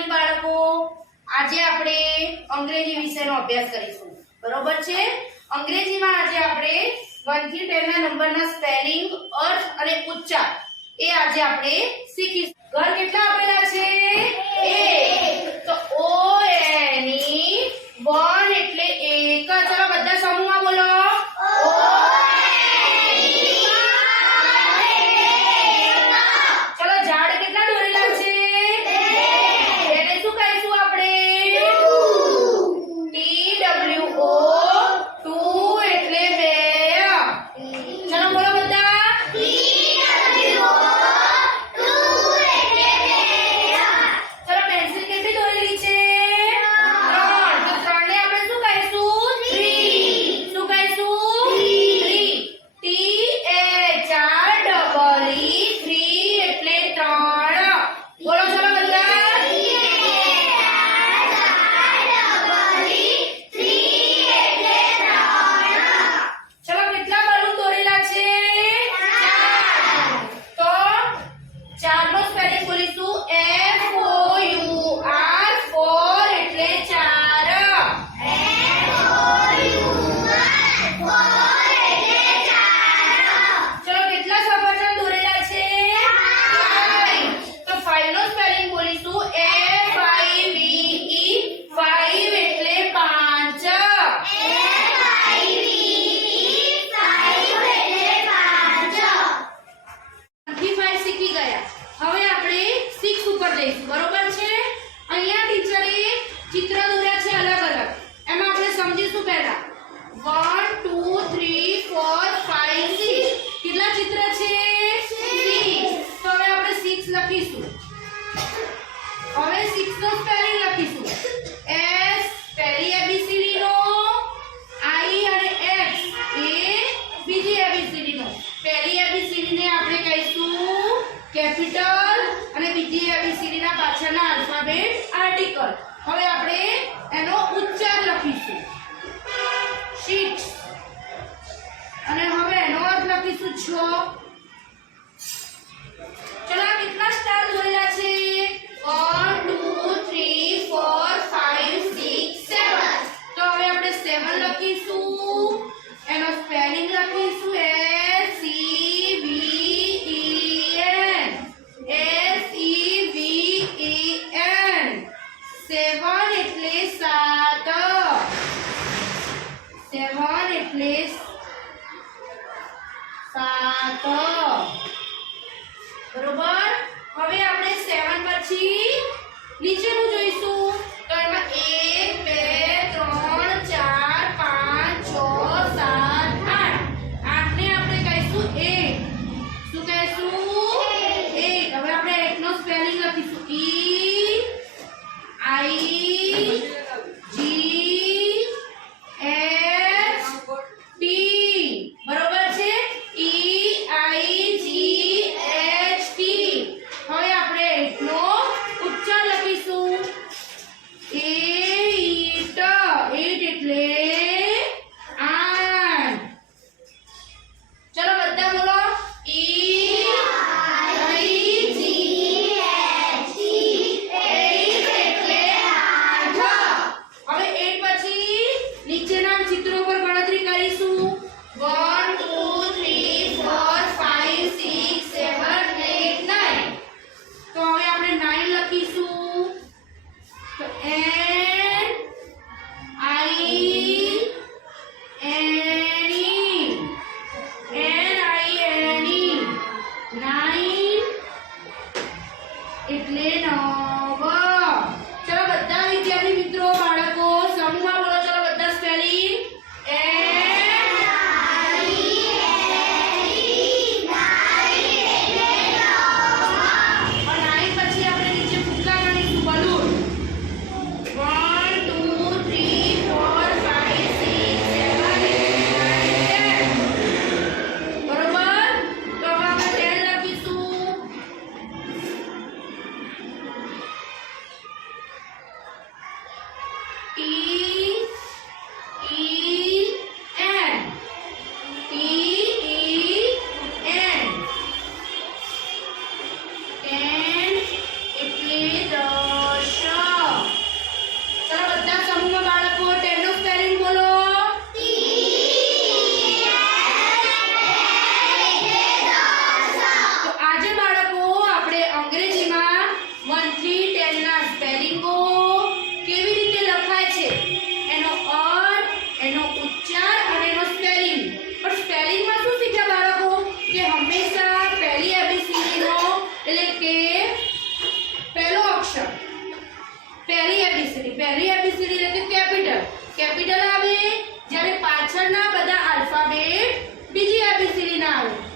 Morning બાળકો, આજે આપણે અંગ્રેજી વિષયનો અભ્યાસ કરીશું. બરોબર છે? અંગ્રેજીમાં આજે આપણે 1 થી 10 ના નંબરના સ્પેલિંગ, અર્થ અને ઉચ્ચાર એ આજે આપણે શીખીશું. ઘર કેટલા આપેલા છે? 1. તો O N E 1 એટલે એક. ચલો બધા સમૂહમાં બોલો. બરોબર છે? અહીંયા ટીચરે ચિત્ર દોર્યા છે અલગ અલગ. એમાં આપણે સમજીશું પહેલા 1 2 3 4 5 6 કેટલા ચિત્ર છે? 6. તો હવે આપણે 6 લખીશું. હવે 6 નો સ્પેલિંગ લખીશું. S પહેલી ABCD નો, I અને X એ બીજી ABCD નો. પહેલી ABCD ને આપણે કહીશું કેપિટલ અને બીજી ABCD ના પાછળના આલ્ફાબેટ આર્ટિકલ. હવે આપણે એનો ઉચ્ચાર લખીશું 6 અને હવે એનો અર્થ લખીશું 6. ચલો કેટલા સ્ટાર દોરેલા છે? 1 2 3 4 5 6 7. તો હવે આપણે 7 લખીશું. એનો સ્પેલિંગ લખીશું S E V E N. S E V E N. 7 એટલે 7. 7 એટલે 7. એબીસીડી. પહેલી એબીસીડી એટલે કેપિટલ. કેપિટલ આવે જ્યારે પાછળના બધા આલ્ફાબેટ બીજી એબીસીડી ના આવે.